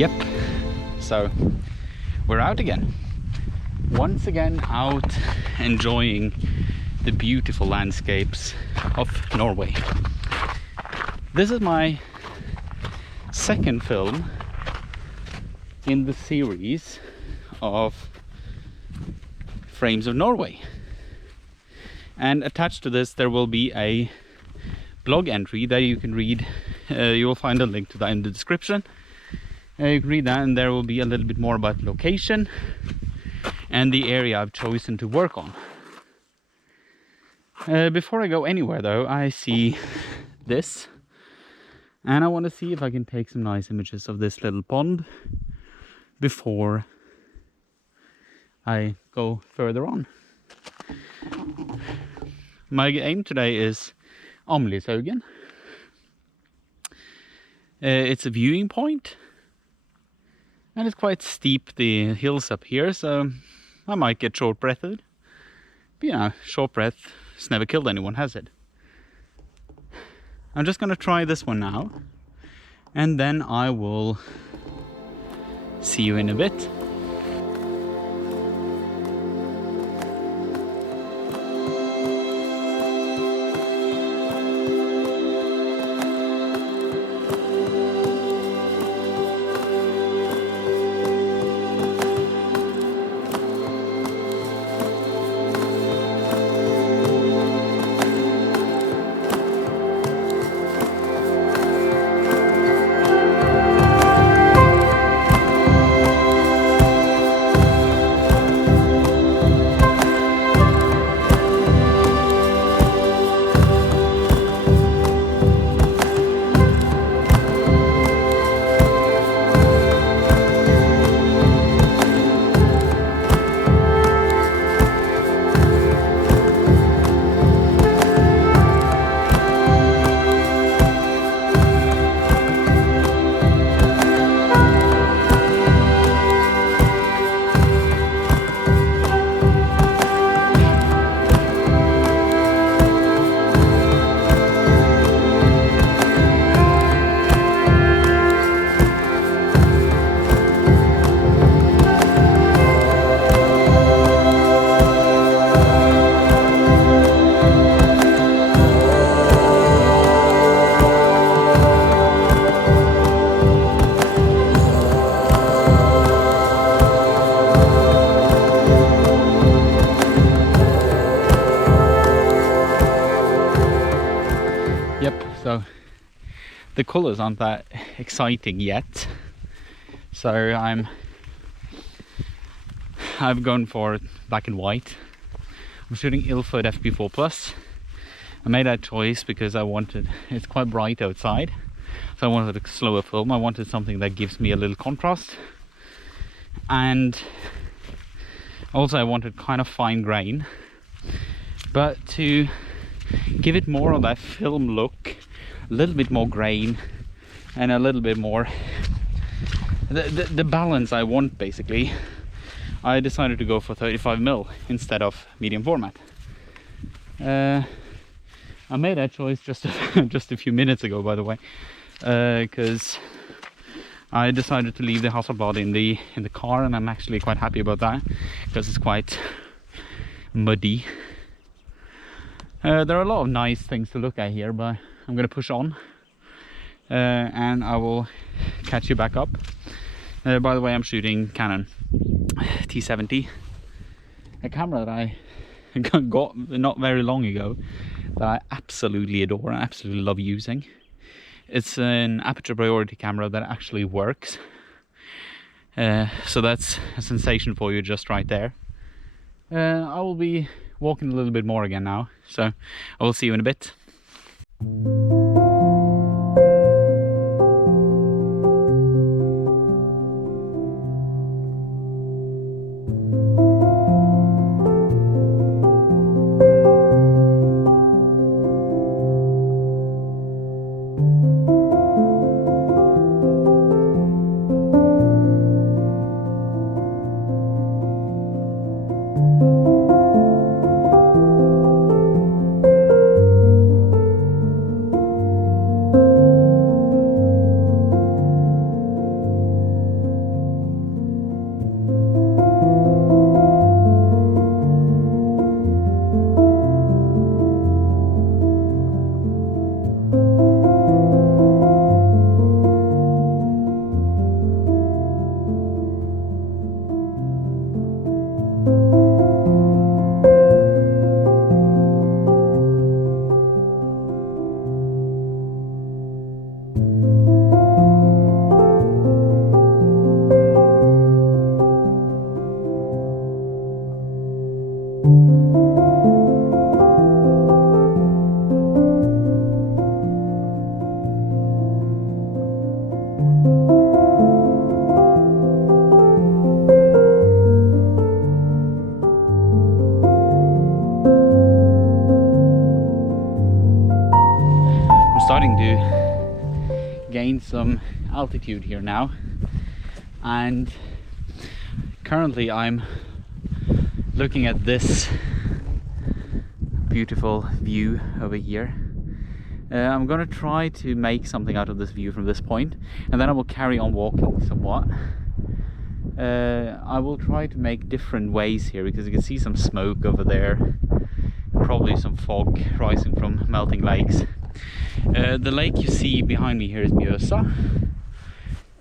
Yep, so we're out again. Once again out enjoying the beautiful landscapes of Norway. This is my second film in the series of Frames of Norway. And attached to this there will be a blog entry that you can read. You will find a link to that in the description. You can read that, and there will be a little bit more about location and the area I've chosen to work on. Before I go anywhere though, I see this, and I want to see if I can take some nice images of this little pond before I go further on. My aim today is Amlishaugen. It's a viewing point, and it's quite steep, the hills up here, so I might get short-breathed. But you know, short breath has never killed anyone, has it? I'm just going to try this one now, and then I will see you in a bit. So the colors aren't that exciting yet, so I've gone for black and white. I'm shooting Ilford FP4 Plus. I made that choice because it's quite bright outside, so I wanted a slower film. I wanted something that gives me a little contrast, and also I wanted kind of fine grain, but to give it more of that film look, a little bit more grain, and a little bit more the balance I want, basically. I decided to go for 35mm instead of medium format. I made that choice just a few minutes ago, by the way, because I decided to leave the Hasselblad in the car, and I'm actually quite happy about that because it's quite muddy. There are a lot of nice things to look at here, but I'm going to push on, and I will catch you back up. By the way, I'm shooting Canon T70, a camera that I got not very long ago that I absolutely adore and absolutely love using. It's an aperture priority camera that actually works, so that's a sensation for you just right there. I will be walking a little bit more again now, so I will see you in a bit. altitude here now, and currently I'm looking at this beautiful view over here. I'm gonna try to make something out of this view from this point, and then I will carry on walking somewhat. I will try to make different ways here, because you can see some smoke over there, probably some fog rising from melting lakes. The lake you see behind me here is Mjøsa.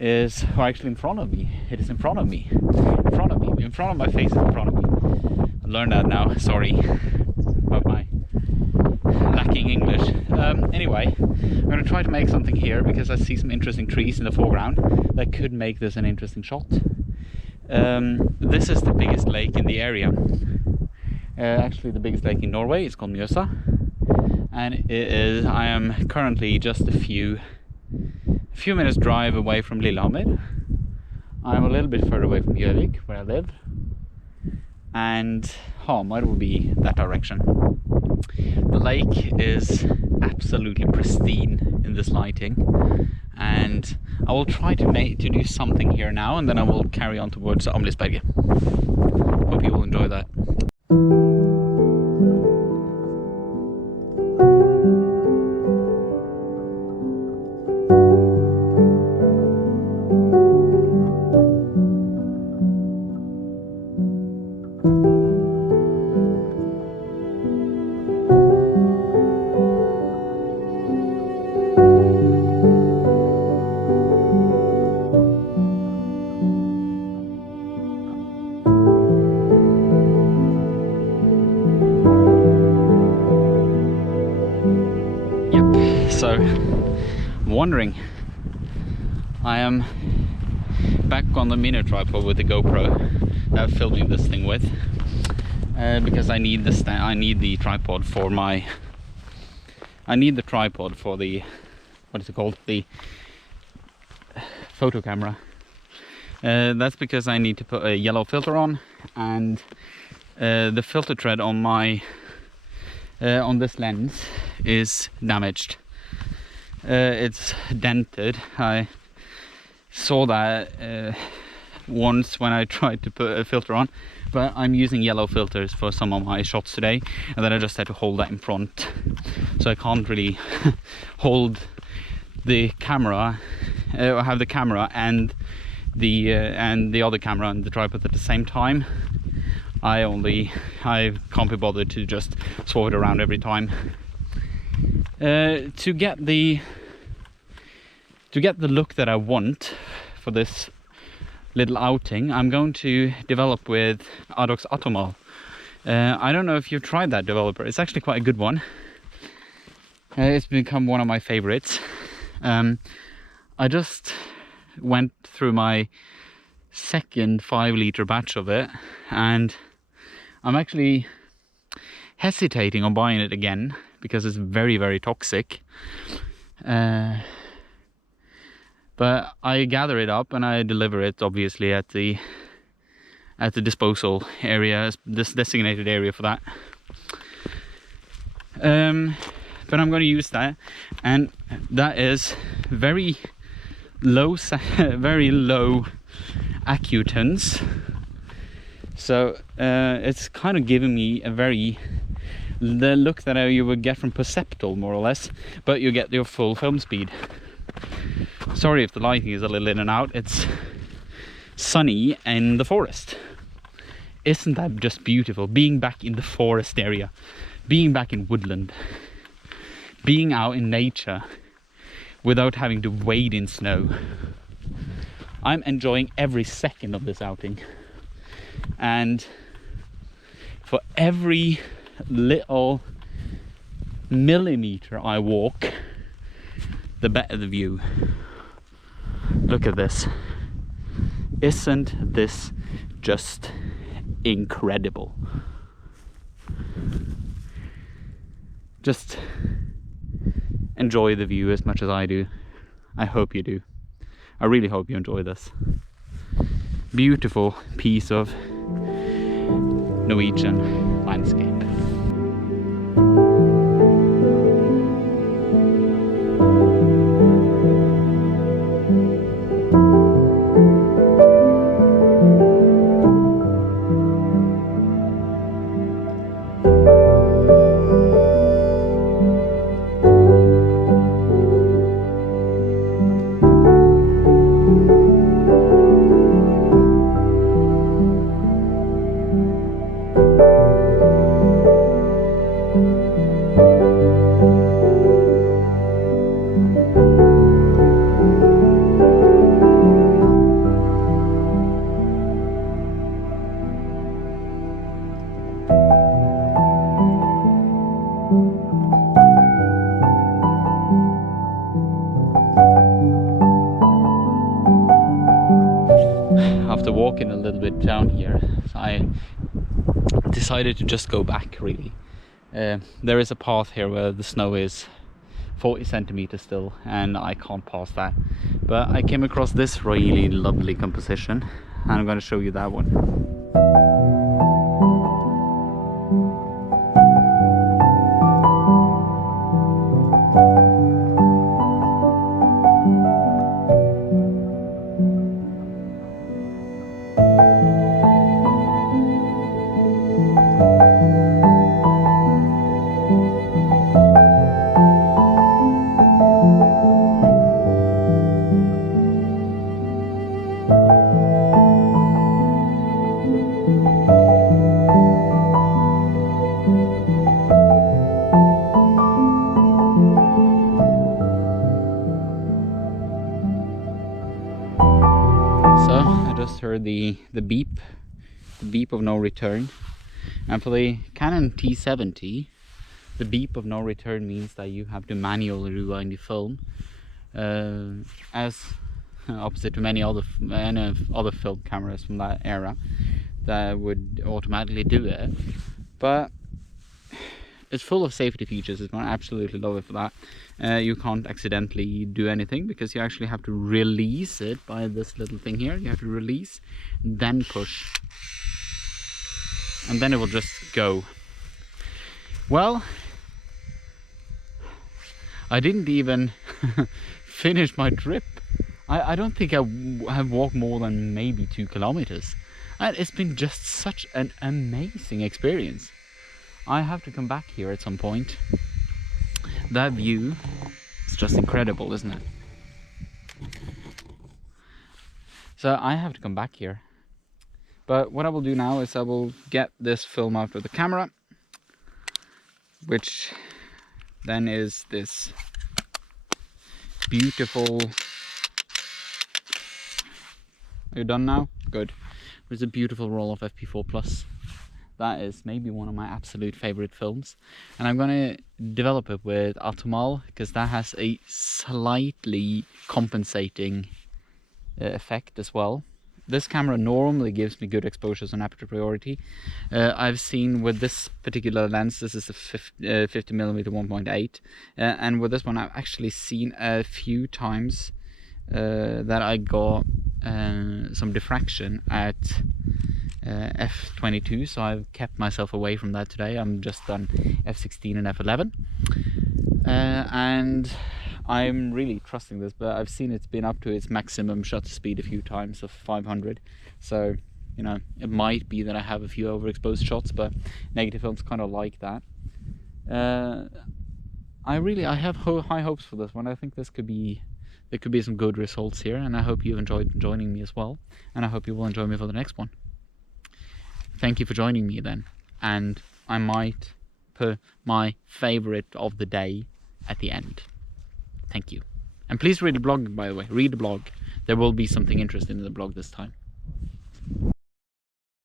Or actually in front of me. It is in front of me. In front of me. In front of my face is in front of me. I learned that now. Sorry about my lacking English. Anyway, I'm going to try to make something here because I see some interesting trees in the foreground that could make this an interesting shot. This is the biggest lake in the area. Actually the biggest lake in Norway. It's called Mjøsa. And I am currently just a few minutes drive away from Lillehammer. I'm a little bit further away from Gjøvik, where I live, and Hamar will be that direction. The lake is absolutely pristine in this lighting, and I will try to do something here now, and then I will carry on towards Amlishaugen. Hope you will enjoy that. So, I'm wondering, I am back on the Minitripod with the GoPro that I'm filming this thing with, because I need the tripod for my, what is it called, the photo camera. That's because I need to put a yellow filter on, and the filter thread on my on this lens is damaged. It's dented. I saw that once when I tried to put a filter on, but I'm using yellow filters for some of my shots today, and then I just had to hold that in front, so I can't really hold the camera, or have the camera and the other camera and the tripod at the same time. I can't be bothered to just swap it around every time. To get the look that I want for this little outing, I'm going to develop with Adox Atomal. I don't know if you've tried that developer. It's actually quite a good one. It's become one of my favorites. I just went through my second 5-liter batch of it, and I'm actually hesitating on buying it again because it's very, very toxic. But I gather it up and I deliver it obviously at the disposal area, this designated area for that. But I'm going to use that, and that is very low accutance. So it's kind of giving me the look that you would get from Perceptual, more or less, but you get your full film speed. Sorry if the lighting is a little in and out. It's sunny in the forest. Isn't that just beautiful? Being back in the forest area, being back in woodland, being out in nature without having to wade in snow. I'm enjoying every second of this outing, and for every little millimeter I walk, the better the view. Look at this. Isn't this just incredible? Just enjoy the view as much as I do. I hope you do. I really hope you enjoy this beautiful piece of Norwegian landscape. walking a little bit down here, so I decided to just go back really. There is a path here where the snow is 40 centimeters still, and I can't pass that, but I came across this really lovely composition and I'm going to show you that one. Heard the beep of no return, and for the Canon T70 the beep of no return means that you have to manually rewind the film, as opposite to many other film cameras from that era that would automatically do it. But it's full of safety features. I absolutely love it for that. You can't accidentally do anything because you actually have to release it by this little thing here. You have to release, then push, and then it will just go. Well, I didn't even finish my trip. I don't think I have walked more than maybe 2 kilometers. And it's been just such an amazing experience. I have to come back here at some point. That view is just incredible, isn't it? So I have to come back here. But what I will do now is I will get this film out of the camera, which then is this beautiful... Are you done now? Good. There's a beautiful roll of FP4 Plus. That is maybe one of my absolute favorite films, and I'm going to develop it with Atomal because that has a slightly compensating effect as well. This camera normally gives me good exposures on aperture priority. I've seen with this particular lens, this is a 50mm 1.8, and with this one I've actually seen a few times that I got some diffraction at f22, so I've kept myself away from that today. I'm just done f16 and f11, and I'm really trusting this, but I've seen it's been up to its maximum shutter speed a few times of 500, so you know, it might be that I have a few overexposed shots, but negative films kind of like that. I have high hopes for this one. I think there could be some good results here, and I hope you've enjoyed joining me as well, and I hope you will enjoy me for the next one. Thank you for joining me then, and I might put my favorite of the day at the end. Thank you. And please read the blog, by the way. Read the blog. There will be something interesting in the blog this time.